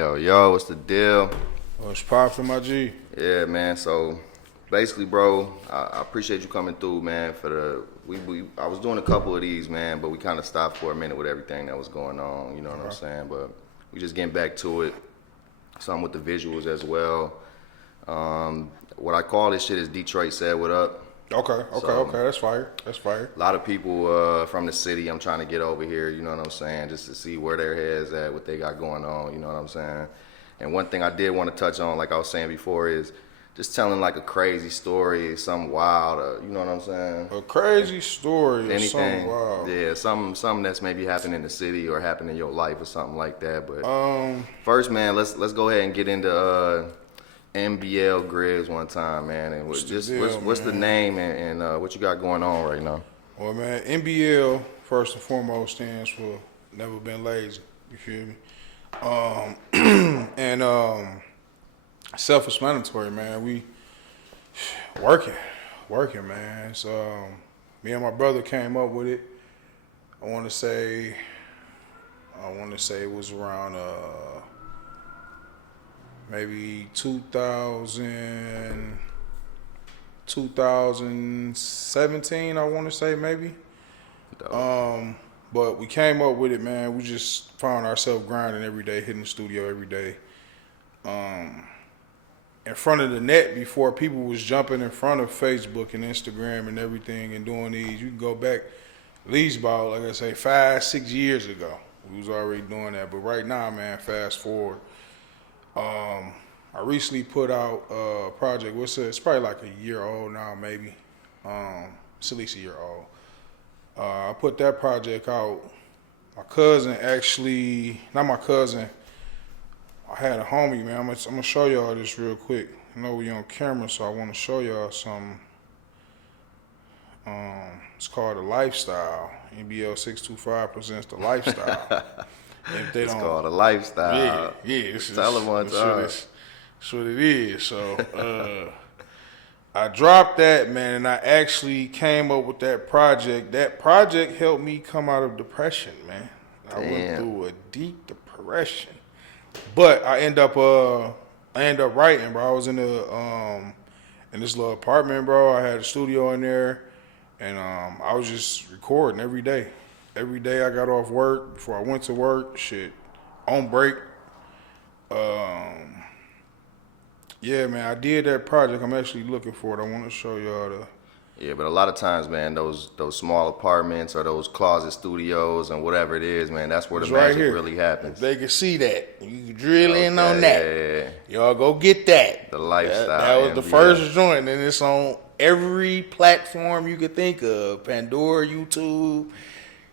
Yo, what's the deal? What's poppin', my G? Yeah, man. So basically, bro, I appreciate you coming through, man. I was doing a couple of these, man, but we kind of stopped for a minute with everything that was going on. You know what I'm saying? But we just getting back to it. Some with the visuals as well. What I call this shit is Detroit said what up. Okay. That's fire. A lot of people from the city I'm trying to get over here, you know what I'm saying, just to see where their heads at, what they got going on, you know what I'm saying. And one thing I did want to touch on, like I was saying before, is just telling like a crazy story, something wild, you know what I'm saying? A crazy story or Anything, something wild. Yeah, something that's maybe happened in the city or happened in your life or something like that. But first, man, let's go ahead and get into NBL Grizz one time, man. And what's the name and what you got going on right now? Well, man, NBL first and foremost stands for Never Been Lazy. You feel me? And self-explanatory, man. We working, man. So me and my brother came up with it. I want to say it was around maybe 2017, I want to say maybe. But we came up with it, man. We just found ourselves grinding every day, hitting the studio every day. In front of the net before people was jumping in front of Facebook and Instagram and everything and doing these. You can go back at least about, like I say, 5-6 years ago. We was already doing that. But right now, man, fast forward. I recently put out a project. It's probably like a year old now, maybe. It's at least a year old. I put that project out. My cousin actually, not my cousin, I had a homie, man. I'm gonna show y'all this real quick. I know we on camera, so I want to show y'all something. It's called The Lifestyle. NBL 625 presents The Lifestyle. It's called A Lifestyle. Yeah. Tell them one time. That's what it is. So I dropped that, man, and I actually came up with that project. That project helped me come out of depression, man. I went through a deep depression. But I end up writing, bro. I was in this little apartment, bro. I had a studio in there, and I was just recording every day. Every day I got off work, before I went to work, on break. Yeah, man, I did that project. I'm actually looking for it. I want to show y'all Yeah, but a lot of times, man, those small apartments or those closet studios and whatever it is, man, that's where the magic really happens. They can see that. You can drill in on that. Yeah. Y'all go get that. The Lifestyle. That was the first joint, and it's on every platform you could think of. Pandora, YouTube,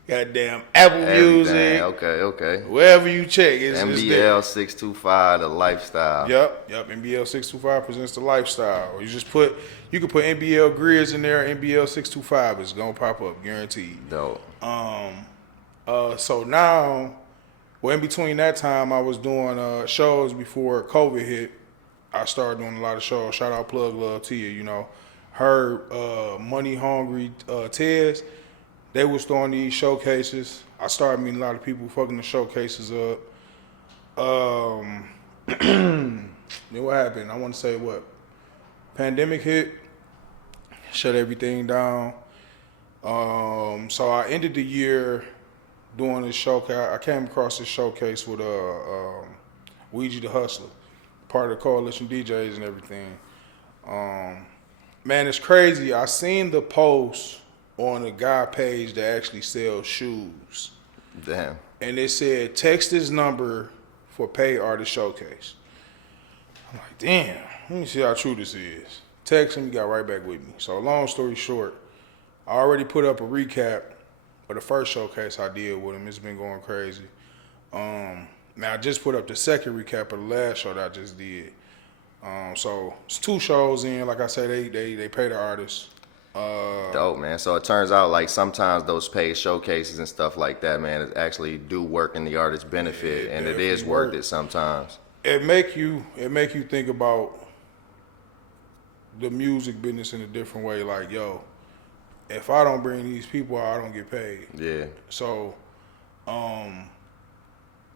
goddamn Apple Music. Okay. Wherever you check, it's NBL 625, The Lifestyle. Yep. NBL 625 presents The Lifestyle. Or you can put NBL Grizz in there, NBL 625 is gonna pop up, guaranteed. Dope. So now, well, in between that time, I was doing shows before COVID hit. I started doing a lot of shows. Shout out Plug Love Tia, you know. Her Money Hungry Tez, they was throwing these showcases. I started meeting a lot of people fucking the showcases up. Then what happened? I want to say what? Pandemic hit, shut everything down. So I ended the year doing this showcase. I came across this showcase with Ouija the Hustler, part of the Coalition DJs and everything. Man, it's crazy. I seen the post on a guy page that actually sells shoes. Damn. And it said, text this number for paid artist showcase. I'm like, damn, let me see how true this is. Text him, he got right back with me. So long story short, I already put up a recap of the first showcase I did with him. It's been going crazy. Now I just put up the second recap of the last show that I just did. So it's 2 shows in. Like I said, they pay the artists. Dope, man. So it turns out like sometimes those paid showcases and stuff like that, man, it actually do work in the artist's benefit, and it is worth it sometimes. It make you think about the music business in a different way. Like, yo, if I don't bring these people out, I don't get paid. Yeah. So, and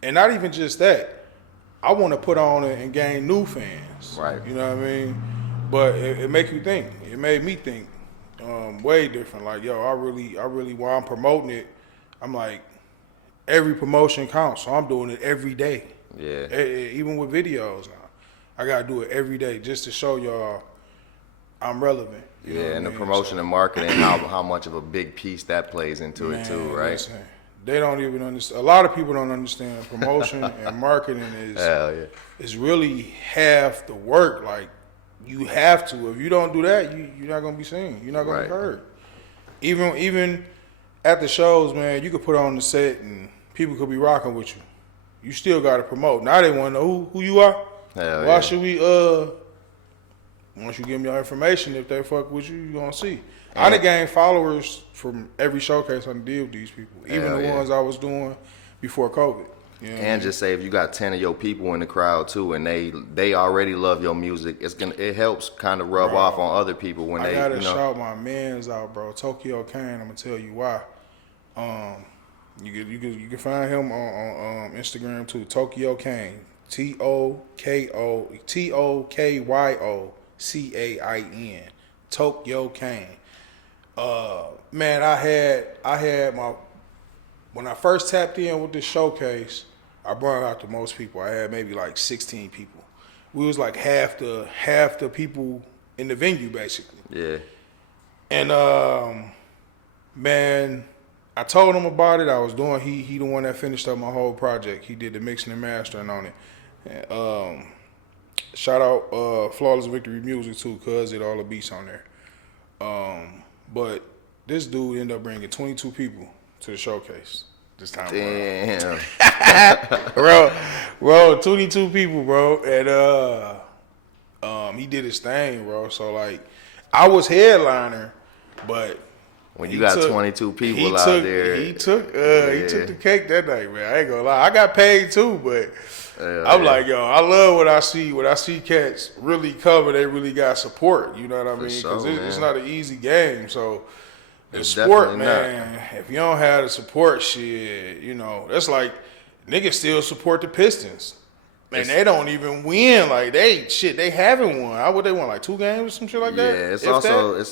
not even just that. I want to put on it and gain new fans. Right. You know what I mean? But it make you think. It made me think way different. Like, yo, I really, while I'm promoting it, I'm like, every promotion counts. So I'm doing it every day. Yeah. Even with videos now. I got to do it every day just to show y'all I'm relevant. You know what and I the mean? promotion and marketing, how much of a big piece that plays into it too, right? Listen, they don't even understand. A lot of people don't understand promotion and marketing Hell yeah. is really half the work. Like, you have to. If you don't do that, you're not gonna be seen. You're not gonna be heard. Even at the shows, man, you could put on the set and people could be rocking with you. You still gotta promote. Now they wanna know who you are. Hell Why should we once you give me your information, if they fuck with you, you gonna see. I done gained followers from every showcase I done did with these people. Even the ones I was doing before COVID. You know and just say if you got 10 of your people in the crowd too, and they already love your music, it helps kind of rub off on other people when I gotta shout my mans out, bro. Tokyo Kane, I'm gonna tell you why. You can find him on Instagram too. Tokyo Kane, TokyoKyain, Tokyo Kane. Man, I had my when I first tapped in with this showcase, I brought out the most people. I had maybe like 16 people. We was like half the people in the venue basically. Yeah. And man, I told him about it. I was doing he the one that finished up my whole project. He did the mixing and mastering on it. And, shout out Flawless Victory Music too, cuz it all the beats on there. But this dude ended up bringing 22 people to the showcase this time Damn. around. bro, 22 people, bro. And he did his thing, bro. So like, I was headliner, but When you got 22 people out there. He took the cake that night, man. I ain't gonna lie. I got paid too, but I'm like, yo, I love what I see. When I see cats really cover, they really got support. You know what I mean? Because it's not an easy game. So the sport, man, if you don't have the support shit, you know, that's like niggas still support the Pistons. And they don't even win. Like, they haven't won. How would they won? Like 2 games or some shit like that? Yeah, that's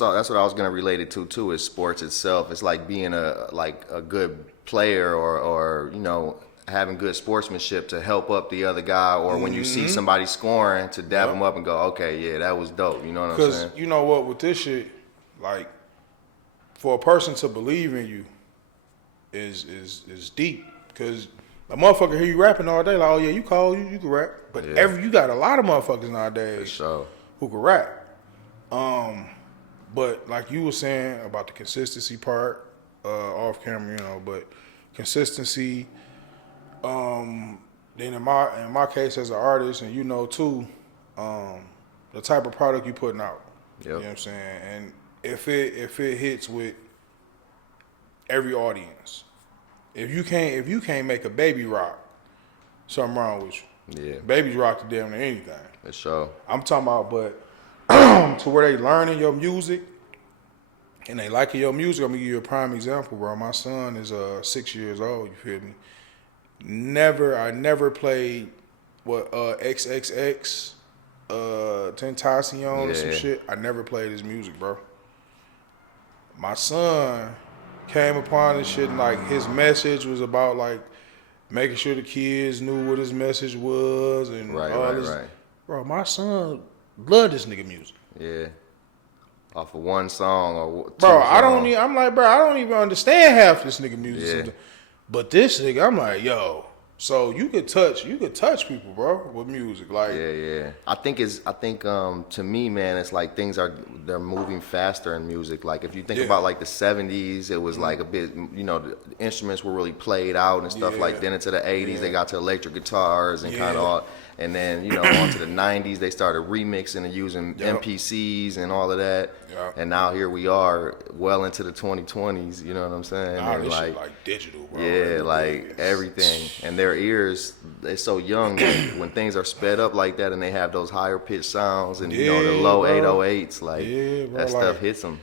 what I was gonna relate it to too, is sports itself. It's like being a good player or you know, having good sportsmanship to help up the other guy, or when you see somebody scoring, to dab them up and go, okay, yeah, that was dope. You know what I'm saying? Because you know what, with this shit, like, for a person to believe in you is deep. Because a motherfucker hear you rapping all day, like, oh yeah, you cold, you can rap. But you got a lot of motherfuckers nowadays who can rap. But like you were saying about the consistency part, off camera, you know, but consistency. Then in my case as an artist, and you know too, the type of product you putting out. You know what I'm saying? And if it hits with every audience. If you can't make a baby rock, something wrong with you. Yeah. Babies rock to damn near anything. For sure. I'm talking about, but to where they learning your music and they liking your music. I'm gonna give you a prime example, bro. My son is 6 years old. You feel me? I never played XXX Tentacion or some shit. I never played his music, bro. My son came upon this shit and like his message was about like making sure the kids knew what his message was and all this. Right. Bro, my son loved this nigga music. Yeah. Off of one song or two bro, songs. I'm like, bro, I don't even understand half this nigga music. Yeah. But this nigga, I'm like, yo. So you could touch people, bro, with music. Like, yeah. I think to me, man, it's like they're moving faster in music. Like if you think about like the 70s, it was like a bit, you know, the instruments were really played out and stuff like. Then into the 80s, they got to electric guitars and kind of all. And then, you know, onto the 90s, they started remixing and using MPCs and all of that. Yep. And now here we are, well into the 2020s, you know what I'm saying? Nah, and this shit like digital, bro. Yeah, like everything. And their ears, they're so young that when things are sped up like that and they have those higher pitched sounds and, you know, the low 808s, like, that stuff hits them.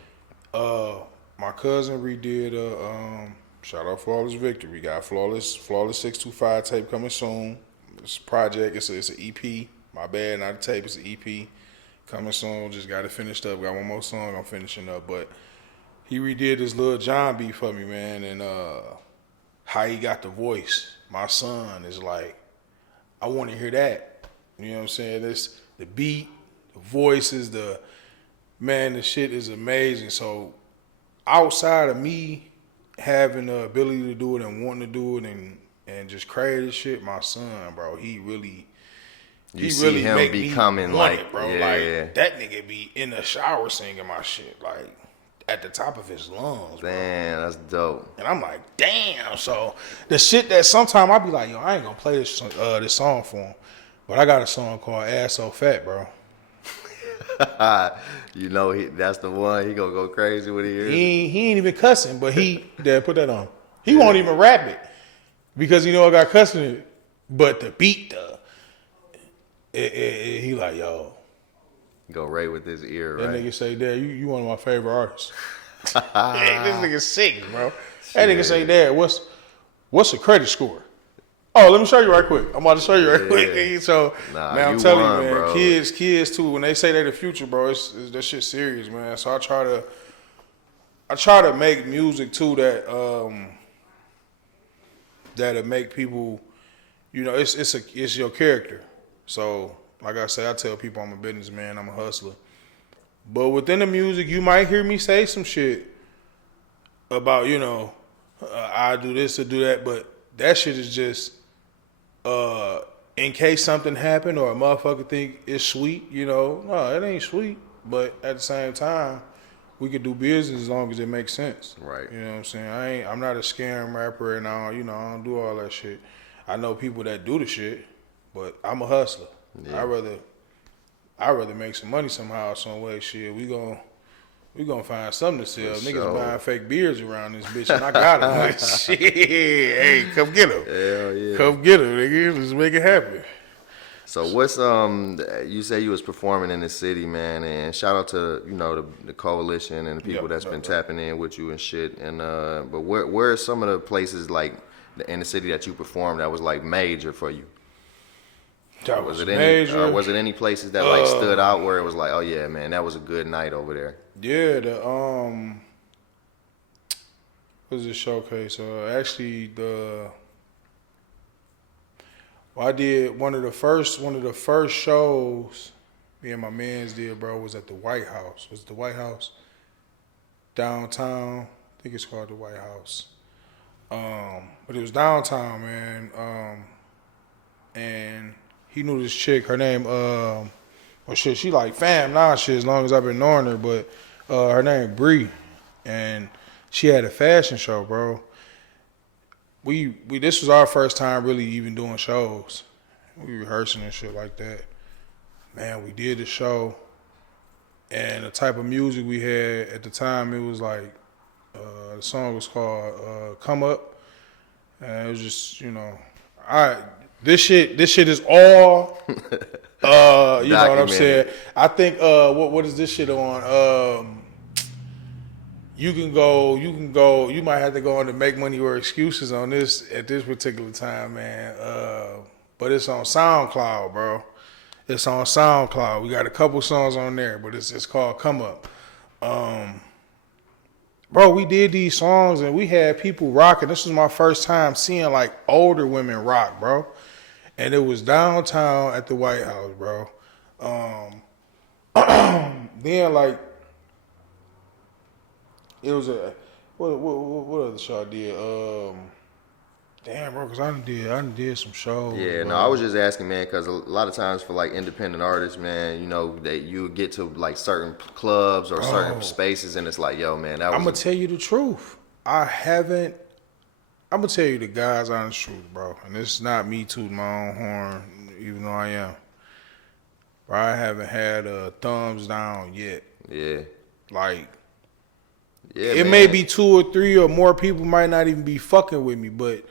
My cousin redid shout out Flawless Victory. We got Flawless 625 tape coming soon. This project, it's an EP. My bad, not a tape. It's an EP. Coming soon. Just got it finished up. Got one more song I'm finishing up. But he redid this Lil Jon beat for me, man. And how he got the voice. My son is like, I want to hear that. You know what I'm saying? This the beat, the voices, the shit is amazing. So outside of me having the ability to do it and wanting to do it and just create this shit, my son, bro, he really him becoming like it, bro. Like that nigga be in the shower singing my shit, like at the top of his lungs. Damn, bro. That's dope. And I'm like, damn. So the shit that sometimes I be like, yo, I ain't gonna play this song for him, but I got a song called "Ass So Fat," bro. You know, that's the one. He gonna go crazy when he hears it. He ain't even cussing, but put that on. He won't even rap it because I got cussing it. But the beat, he like, yo. Go right with his ear, That right? nigga say, Dad, you one of my favorite artists. Hey, this nigga sick, bro. That nigga say, Dad, what's a credit score? Oh, let me show you right quick. I'm about to show you right quick. So, man, I'm telling you, man, bro. Kids too, when they say they the future, bro, it's that shit serious, man. So I try to make music too that'll make people, it's your character. So, like I say, I tell people I'm a businessman, I'm a hustler. But within the music, you might hear me say some shit about, I do this or do that, but that shit is just in case something happened or a motherfucker think it's sweet, no, it ain't sweet. But at the same time, we could do business as long as it makes sense. Right. You know what I'm saying? I'm not a scam rapper and I don't do all that shit. I know people that do the shit, but I'm a hustler. Yeah. I'd rather make some money somehow, some way. Shit, we gonna find something to sell. Niggas buying fake beers around this bitch, and I got them. Like, shit, hey, come get them. Hell yeah, come get them, nigga. Let's make it happen. So what's you say you was performing in the city, man, and shout out to the coalition and the people that's been tapping in with you and shit. And but where are some of the places like in the city that you performed that was like major for you? Was it major. Was it any places that like stood out where it was like, oh yeah, man, that was a good night over there? Yeah, what was the showcase? Actually, I did one of the first shows me and my mans did, bro, was at the White House. Was it the White House? Downtown. I think it's called the White House. But it was downtown, man. And he knew this chick, her name, she like fam now shit as long as I've been knowing her, but her name Bree. And she had a fashion show, bro. We this was our first time really even doing shows. We rehearsing and shit like that. Man, we did the show. And the type of music we had at the time, it was like, the song was called Come Up. And it was just, this shit is all, you know what I'm saying? I think, what is this shit on? You might have to go on to Make Money or Excuses on this at this particular time, man. But it's on SoundCloud, bro. It's on SoundCloud. We got a couple songs on there, but it's called Come Up. Bro, we did these songs and we had people rocking. This was my first time seeing like older women rock, bro. And it was downtown at the White House, bro. Then like it was what other show I did? Damn, bro, because I done did some shows. Yeah, bro. No, I was just asking, man, because a lot of times for like independent artists, man, that you get to like certain clubs or certain spaces, and it's like, yo, man, that was. I'm gonna tell you the truth. I'm gonna tell you the God's honest truth, bro. And it's not me tooting my own horn, even though I am. Bro, I haven't had a thumbs down yet. Yeah. Like. Yeah, it may be 2 or 3 or more people might not even be fucking with me, but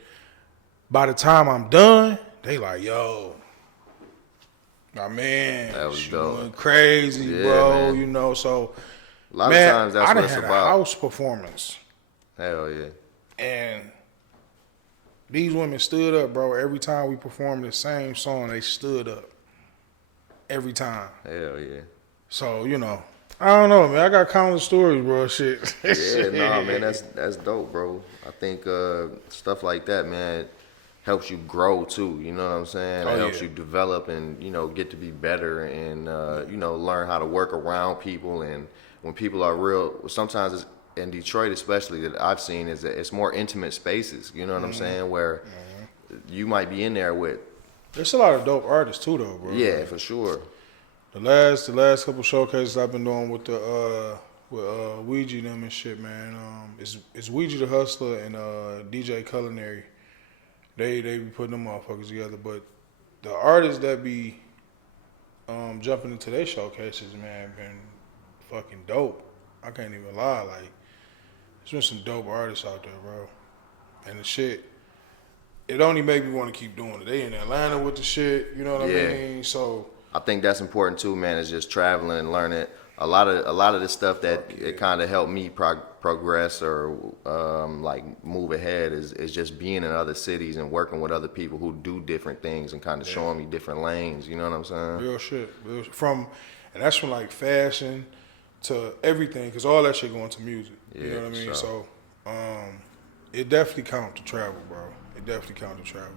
by the time I'm done, they like, yo, my man, that was doing crazy, yeah, bro. Man. So a lot of times that's what it's about. I done had a house performance. Hell yeah. And These women stood up, bro. Every time we performed the same song, they stood up. Every time. Hell yeah. So, you know, I don't know, man. I got countless stories, bro. Shit. Yeah, nah, man, that's dope, bro. I think stuff like that, man, helps you grow too. You know what I'm saying? It helps you develop and get to be better and learn how to work around people. And when people are real, sometimes it's, in Detroit especially, that I've seen is that it's more intimate spaces. You know what I'm saying? Where you might be in there with. There's a lot of dope artists too, though, bro. Yeah, for sure. The last couple showcases I've been doing with the Ouija them and shit, man. It's Ouija the Hustler and DJ Culinary. They be putting them motherfuckers together, but the artists that be jumping into their showcases, man, been fucking dope. I can't even lie, like there's been some dope artists out there, bro. And the shit, it only made me want to keep doing it. They in Atlanta with the shit, you know what I mean? So I think that's important too, man. Is just traveling and learning. A lot of the stuff that it kind of helped me progress or like move ahead is just being in other cities and working with other people who do different things and kind of showing me different lanes. You know what I'm saying? Real shit. And that's from like fashion to everything, because all that shit going to music. You know what I mean? So it definitely count to travel, bro. It definitely count to travel.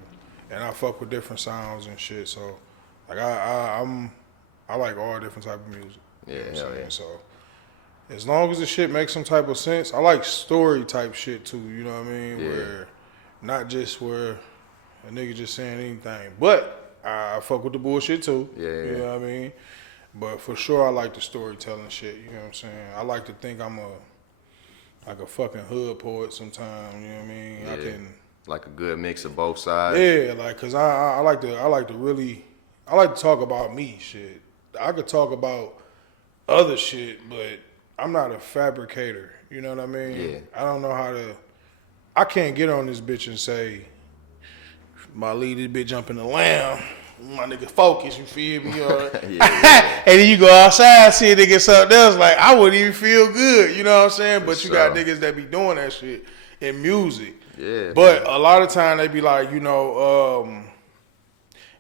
And I fuck with different sounds and shit. So like I like all different type of music. Yeah, you know what I'm saying? yeah. So as long as the shit makes some type of sense, I like story type shit too. You know what I mean? Yeah. Where not just where a nigga just saying anything, but I fuck with the bullshit too. Yeah, yeah. You know what I mean? But for sure, I like the storytelling shit. You know what I'm saying? I like to think I'm a fucking hood poet sometimes. You know what I mean? Yeah. I can like a good mix of both sides. yeah, like cause I like to talk about me shit. I could talk about other shit, but I'm not a fabricator. You know what I mean? Yeah. I don't know how to. I can't get on this bitch and say, my lead this bitch jump in the lamb. My nigga focus, you feel me? Yeah. And then you go outside, see a nigga something else, like I wouldn't even feel good. You know what I'm saying? But you got niggas that be doing that shit in music. Yeah. But a lot of time they be like,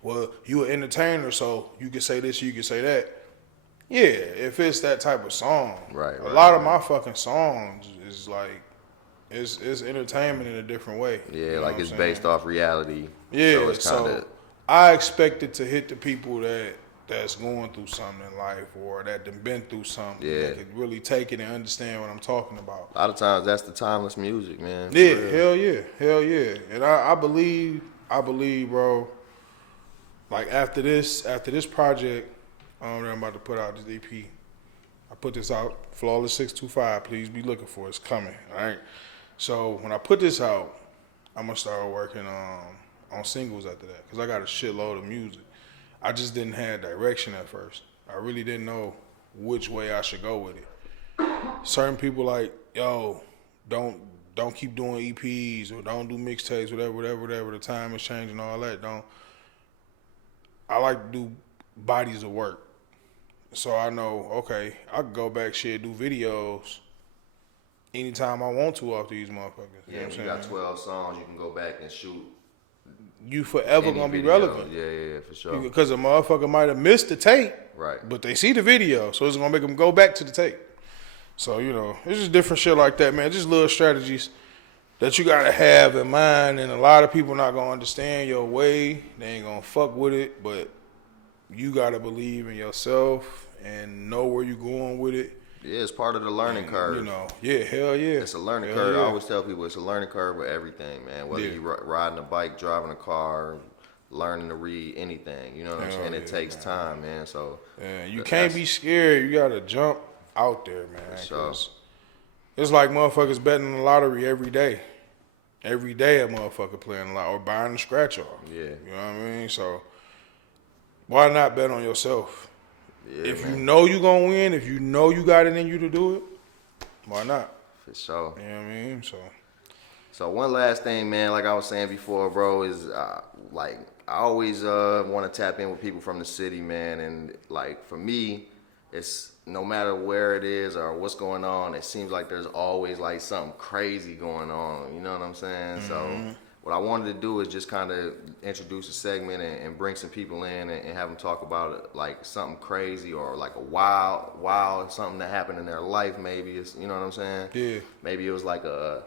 well, you an entertainer, so you can say this, you can say that. Yeah, if it's that type of song. Right. A lot of my fucking songs is like, it's entertainment in a different way. Yeah, you know like what it's I'm based saying? off reality. Yeah, So I expect it to hit the people that's going through something in life or that done been through something. Yeah. That could really take it and understand what I'm talking about. a lot of times that's the timeless music, man. Yeah, hell yeah. And I believe, bro. Like after this project that I'm about to put out, this EP, I put this out, Flawless 625. Please be looking for it. It's coming. All right. So when I put this out, I'm gonna start working on singles after that, because I got a shitload of music. I just didn't have direction at first. I really didn't know which way I should go with it. Certain people like, yo, don't keep doing EPs or don't do mixtapes, whatever. The time is changing, all that. I like to do bodies of work. So I know, okay, I can go back, shit, do videos anytime I want to off these motherfuckers. Yeah, you know what you I'm got saying? 12 songs, you can go back and shoot. You forever any gonna be video. relevant. Yeah, for sure. Because a motherfucker might have missed the tape, Right. but they see the video, so it's gonna make them go back to the tape. So, it's just different shit like that, man. Just little strategies that you gotta have in mind, and a lot of people not gonna understand your way. They ain't gonna fuck with it, but you gotta believe in yourself and know where you're going with it. Yeah, it's part of the learning curve. Yeah, hell yeah. It's a learning Hell curve. yeah. I always tell people it's a learning curve with everything, man. Whether you riding a bike, driving a car, learning to read, anything. You know what I'm saying? It takes time, man. So you can't be scared. You gotta jump out there, man. Sure. It's like motherfuckers betting the lottery every day. Every day a motherfucker playing a lot or buying the scratch off. Yeah. You know what I mean? So why not bet on yourself? Yeah, If man. you know you gonna win, if you know you got it in you to do it, why not? For sure. You know what I mean? So one last thing, man, like I was saying before, bro, is like I always want to tap in with people from the city, man. And like for me, it's no matter where it is or what's going on, it seems like there's always like something crazy going on. You know what I'm saying? So what I wanted to do is just kind of introduce a segment and bring some people in and have them talk about like something crazy or like a wild something that happened in their life. Maybe it's, you know what I'm saying? Yeah. Maybe it was like a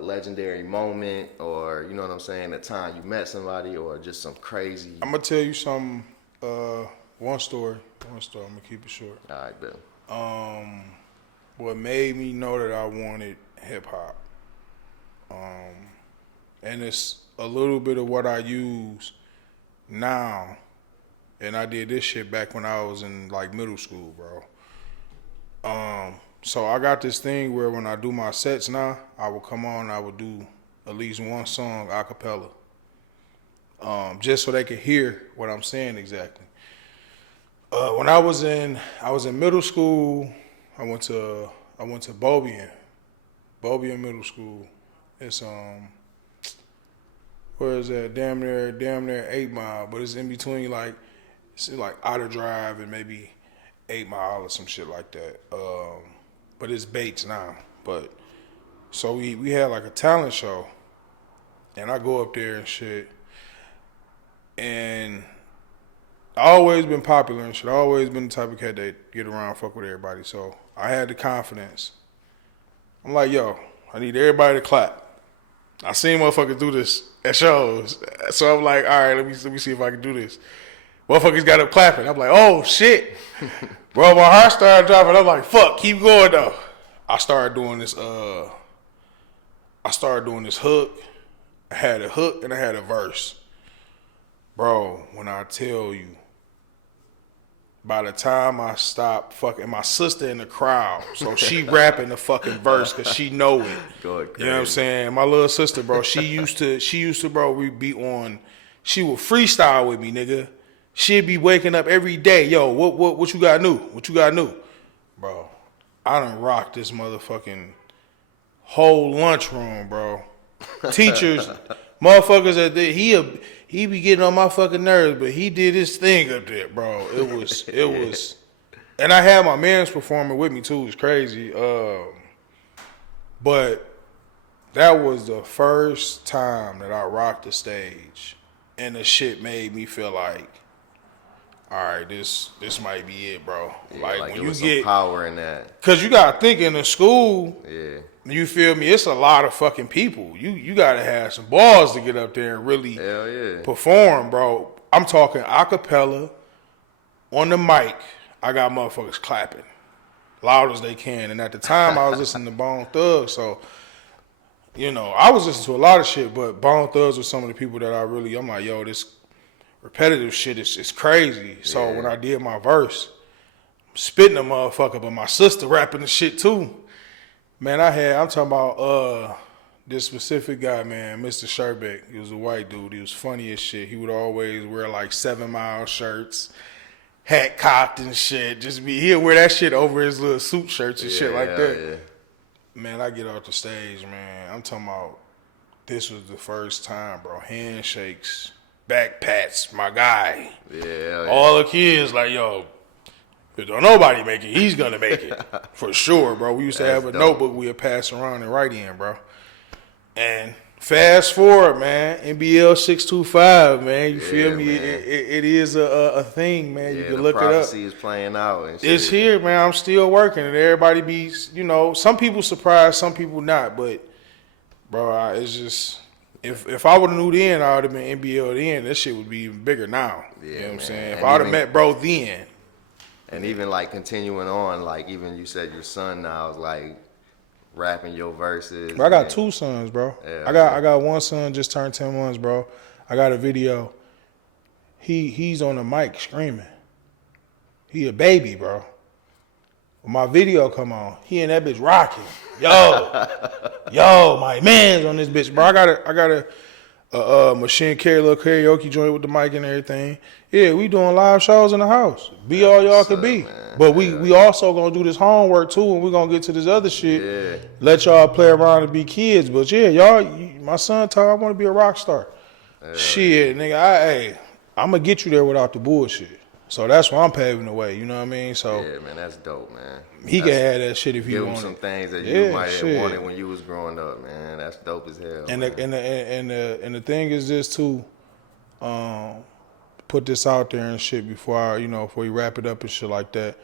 legendary moment, or you know what I'm saying, a time you met somebody, or just some crazy. I'm gonna tell you something. One story. I'm gonna keep it short. All right, bet. What made me know that I wanted hip hop, and it's a little bit of what I use now, and I did this shit back when I was in like middle school, bro. So I got this thing where when I do my sets now, I will come on and I will do at least one song a cappella. Just so they could hear what I'm saying exactly. When I was in middle school, I went to Bobian Middle School. It's where is that? Damn near 8 Mile, but it's in between it's like Outer Drive and maybe 8 Mile or some shit like that. But it's Bates now. But so we had like a talent show, and I go up there and shit, and I always been popular and shit. I always been the type of cat that get around, fuck with everybody. So I had the confidence. I'm like, yo, I need everybody to clap. I seen motherfuckers do this at shows, so I'm like, all right, let me see if I can do this. Motherfuckers got up clapping. I'm like, oh shit. Bro, my heart started dropping. I'm like, fuck, keep going though. I started doing this hook. I had a hook and I had a verse. Bro, when I tell you, by the time I stopped fucking, my sister in the crowd, so she rapping the fucking verse because she know it. You know what I'm saying? My little sister, bro, she used to, bro, she would freestyle with me, nigga. She'd be waking up every day, yo, what you got new? What you got new? Bro, I done rocked this motherfucking whole lunchroom, bro. Teachers, motherfuckers he be getting on my fucking nerves, but he did his thing up there, bro. It was, and I had my mans performing with me too. It was crazy. But that was the first time that I rocked the stage, and the shit made me feel like, all right, this might be it, bro. Yeah, like when it you was get some power in that, cause you gotta think in the school. Yeah. You feel me? It's a lot of fucking people. You gotta have some balls to get up there and really perform, bro. I'm talking a cappella on the mic. I got motherfuckers clapping loud as they can. And at the time, I was listening to Bone Thugs, so you know I was listening to a lot of shit. But Bone Thugs was some of the people that I'm like, yo, this repetitive shit is crazy. So when I did my verse, I'm spitting a motherfucker, but my sister rapping the shit too. Man, I'm talking about this specific guy, man, Mr. Sherbeck. He was a white dude. He was funny as shit. He would always wear like 7 Mile shirts, hat cocked and shit. He'll wear that shit over his little suit shirts and shit like that. Yeah. Man, I get off the stage, man. I'm talking about this was the first time, bro. Handshakes, back pats, my guy. Yeah. All the kids like, yo, if don't nobody make it, he's gonna make it. For sure, bro. We used to have a notebook we would pass around and write in, bro. And fast forward, man, NBL 625, man. You feel me? It is a thing, man. You can look it up. The prophecy is playing out and shit. It's here, man. I'm still working, and everybody be, you know, some people surprised, some people not. But, bro, it's just, if I would have knew then, I would have been NBL then. This shit would be even bigger now. Yeah, you know what I'm saying? And if I would have met bro then. And even like continuing on, like even you said your son now is like rapping your verses. Bro, I got 2 sons, bro. Yeah, I got one son just turned 10 months, bro. I got a video. He's on the mic screaming. He a baby, bro. When my video come on, he in that bitch rocking. Yo, my man's on this bitch, bro. I got a machine little karaoke joint with the mic and everything. Yeah, we doing live shows in the house. Be all y'all could be. Man. But we also gonna do this homework too, and we gonna get to this other shit. Yeah. Let y'all play around and be kids. But yeah, y'all, my son told I want to be a rock star. Shit, nigga, I'm gonna get you there without the bullshit. So that's why I'm paving the way. You know what I mean? So Yeah, man, that's dope, man. he can have that shit if he Give him wanted. some things that Yeah, you might have shit. wanted when you was growing up, man. That's dope as hell. And man. and the thing is this too. Put this out there and shit before before we wrap it up and shit like that.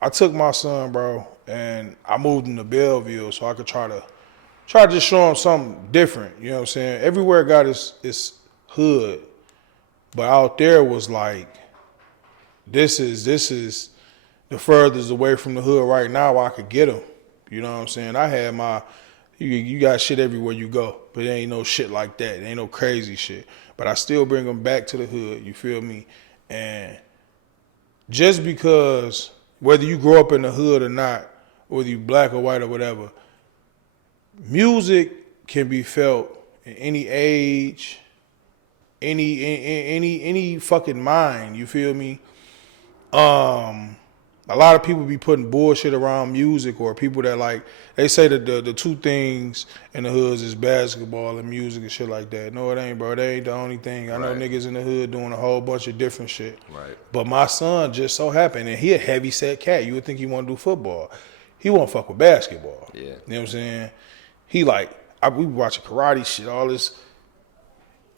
I took my son, bro, and I moved him to Belleville so I could try to just show him something different. You know what I'm saying? Everywhere got its hood, but out there was like, this is the furthest away from the hood right now I could get him. You know what I'm saying? I had my, you got shit everywhere you go, but there ain't no shit like that. There ain't no crazy shit. But I still bring them back to the hood, you feel me? And just because, whether you grow up in the hood or not, whether you black or white or whatever, music can be felt in any age, any fucking mind, you feel me? A lot of people be putting bullshit around music, or people that like, they say that the two things in the hoods is basketball and music and shit like that. No, it ain't, bro. That ain't the only thing. I know niggas in the hood doing a whole bunch of different shit. Right. But my son just so happened, and he a heavy set cat. You would think he want to do football. He won't fuck with basketball. Yeah. You know what I'm saying? He like, we watching karate shit, all this.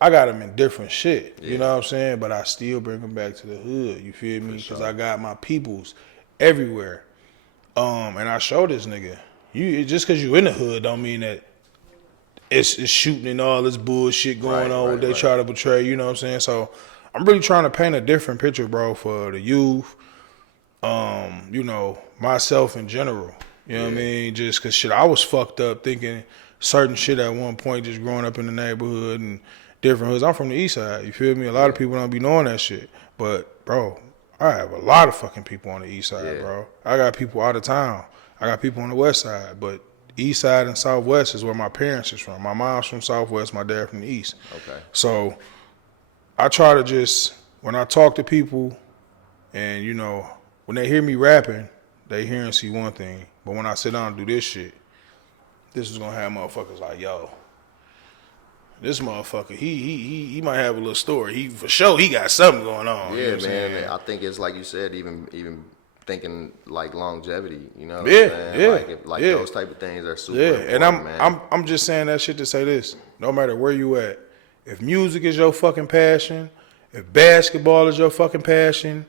I got him in different shit. You know what I'm saying? But I still bring him back to the hood. You feel me? Because I got my peoples everywhere. And I show this nigga, just because you in the hood don't mean that it's shooting and all this bullshit going on what they try to portray, you know what I'm saying? So I'm really trying to paint a different picture, bro, for the youth, myself in general. You know what I mean? Just because shit, I was fucked up thinking certain shit at one point, just growing up in the neighborhood and different hoods. I'm from the east side, you feel me? A lot of people don't be knowing that shit. But, bro, I have a lot of fucking people on the east side, bro. I got people out of town. I got people on the west side. But east side and southwest is where my parents is from. My mom's from southwest, my dad from the east. Okay. So I try to just, when I talk to people and, when they hear me rapping, they hear and see one thing. But when I sit down and do this shit, this is going to have motherfuckers like, yo, this motherfucker, he might have a little story. For sure, he got something going on. Yeah, you know man. I think it's like you said, even thinking like longevity. You know, what I'm saying? Those type of things are super. And important, man. I'm just saying that shit to say this. No matter where you at, if music is your fucking passion, if basketball is your fucking passion,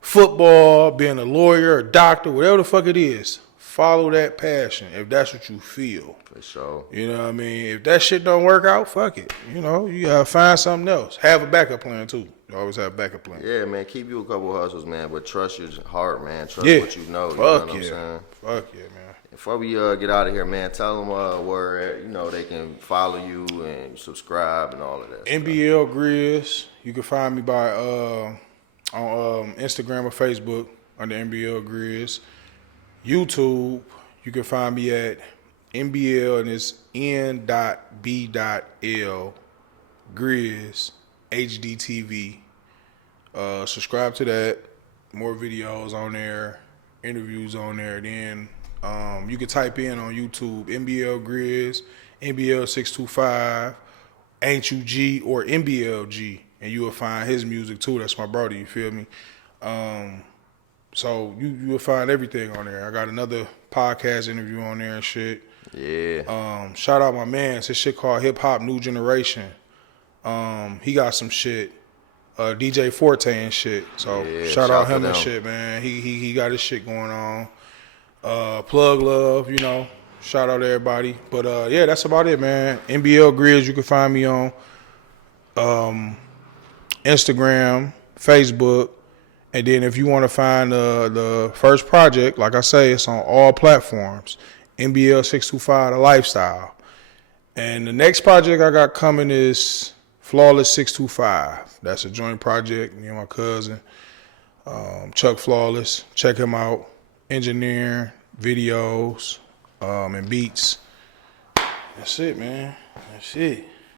football, being a lawyer, a doctor, whatever the fuck it is, follow that passion if that's what you feel. For sure. You know what I mean? If that shit don't work out, fuck it. You gotta find something else. Have a backup plan too. You always have a backup plan. Yeah, man. Keep you a couple hustles, man, but trust your heart, man. Trust what you know. Fuck know what I'm saying? Fuck yeah, man. Before we get out of here, man, tell them where they can follow you and subscribe and all of that. NBL Grizz. You can find me by on Instagram or Facebook under NBL Grizz. YouTube, you can find me at NBL, and it's N.B.L. Grizz HDTV. Subscribe to that. More videos on there, interviews on there. Then you can type in on YouTube NBL Grizz, NBL 625, Ain't You G, or NBLG, and you will find his music too. That's my brother. You feel me? So you will find everything on there. I got another podcast interview on there and shit. Yeah. Shout out my man. It's this shit called Hip Hop New Generation. He got some shit. DJ Forte and shit. So shout out him and shit, man. He got his shit going on. Plug Love, Shout out to everybody. But that's about it, man. NBL Grizz, you can find me on Instagram, Facebook. And then if you want to find the first project, like I say, it's on all platforms. NBL 625, The Lifestyle. And the next project I got coming is Flawless 625. That's a joint project, me and my cousin, Chuck Flawless. Check him out. Engineering, videos, and beats. That's it, man. That's it.